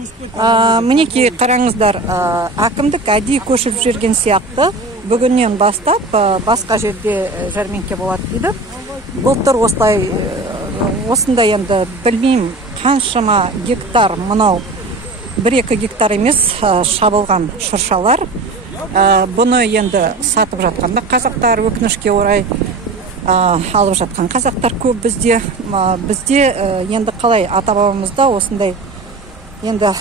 Мінекей қараңыздар, әкімдік әдейі көшіп жүрген сияқты. Бүгіннен бастап басқа жерде жәрмеңке болады дейді. Былтыр осындай енді білмеймін қаншама гектар, мынау 1-2 гектар емес шабылған шыршалар. Бұны енді сатып жатқанда қазақтар, өкінішке орай алып жатқан қазақтар көп бізде. Бізде енді қалай ата-бабамызда осындай енді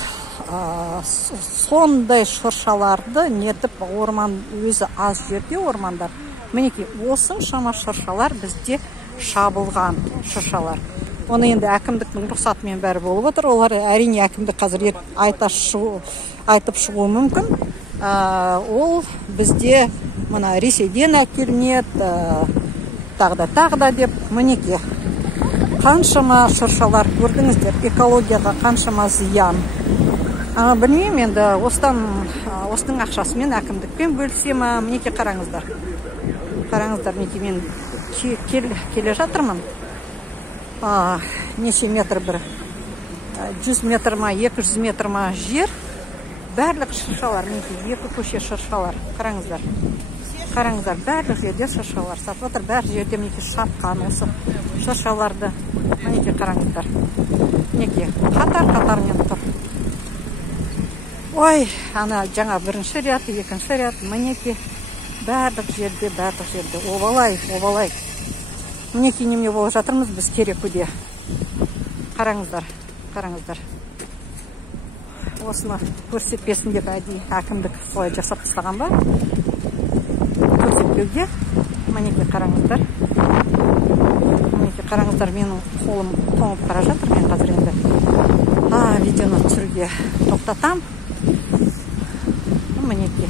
сондай шыршаларды нетіп, орман өзі аз жерде ормандар. Мінекей осыншама шыршалар бізде шабылған шыршалар. Оны енді әкімдіктің рұқсатымен бәрі болып отыр. Олар әрине әкімдік қазір айтып шығуы мүмкін. Ол бізде мына Ресейден әкелінеді, тағы да деп. Мінекей қаншама шыршалар көрдіңіздер, экологияға қаншама зиян. Білмеймін енді осының ақшасымен әкімдікпен бөлсем, мінекей қараңыздар. Қараңыздар, мінекей мен келе жатырмын. Неше метр бір 100 метр ма, 200 метр ма жер. Бәрлік шыршалар, мінекей 2 көше шыршалар. Қараңыздар. Қараңыздар, бәрлік жерде шыршалар сатып отыр. Бәр жерде мінекей шапқан осы шыршаларды. Мінекей қараңыздар. Мінекей қатар-қатармен тұр. Ой, ана жаңа бірінші ряд, екінші ряд. Мінекей бәрлік жерде. Обалай. Мінекей неме болып жатырмыз біз Керекуде. Қараңыздар. Осыны көрсетпесін деп әдейі әкімдік солай жасап тастаған ба? Көрсетпеуге. Мінекей қараңыздар. Менің қолым тоңып бара жатыр. Мен қазір енді видеоны түсіруге тоқтатам. Мінекей.